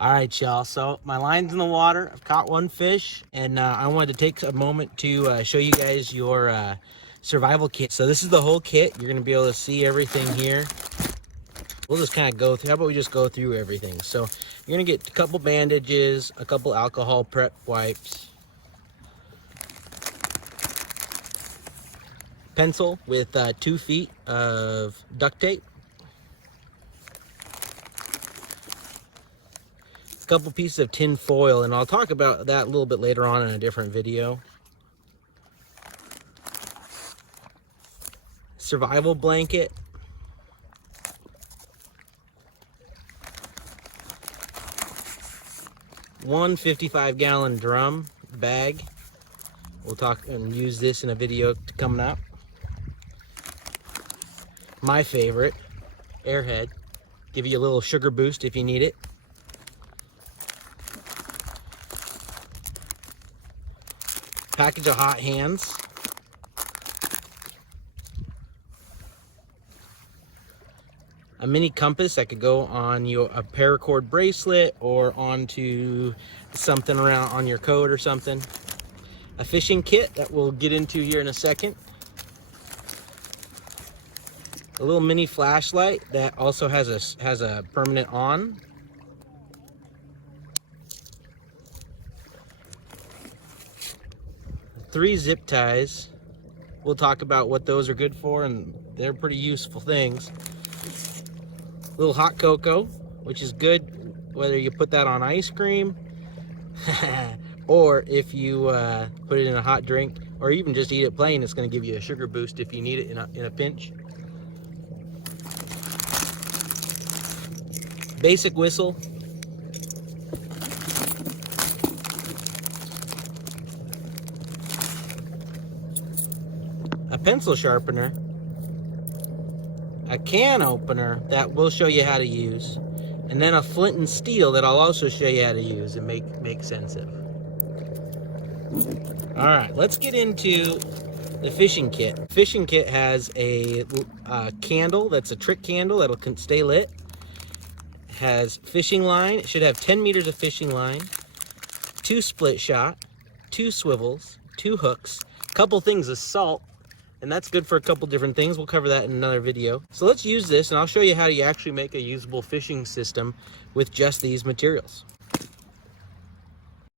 All right, y'all. So my line's in the water. I've caught one fish, and I wanted to take a moment to show you guys your survival kit. So this is the whole kit. You're gonna be able to see everything here. We'll just kind of go through. How about we just go through everything? So you're gonna get a couple bandages, a couple alcohol prep wipes, pencil with 2 feet of duct tape, couple pieces of tin foil, and I'll talk about that a little bit later on in a different video. Survival blanket, one 55-gallon drum bag. We'll talk and use this in a video coming up. My favorite, Airhead. Give you a little sugar boost if you need it. Package of hot hands. A mini compass that could go on a paracord bracelet or onto something around on your coat or something. A fishing kit that we'll get into here in a second. A little mini flashlight that also has a permanent on. Three zip ties. We'll talk about what those are good for, and they're pretty useful things. A little hot cocoa, which is good whether you put that on ice cream or if you put it in a hot drink, or even just eat it plain. It's going to give you a sugar boost if you need it in a pinch. Basic whistle. A pencil sharpener, a can opener that we'll show you how to use, and then a flint and steel that I'll also show you how to use and make sense of. All right, let's get into the fishing kit. Fishing kit has a candle that's a trick candle that'll stay lit. It has fishing line. It should have 10 meters of fishing line, 2 split shot, 2 swivels, 2 hooks, a couple things of salt. And that's good for a couple different things. We'll cover that in another video. So let's use this, and I'll show you how you actually make a usable fishing system with just these materials.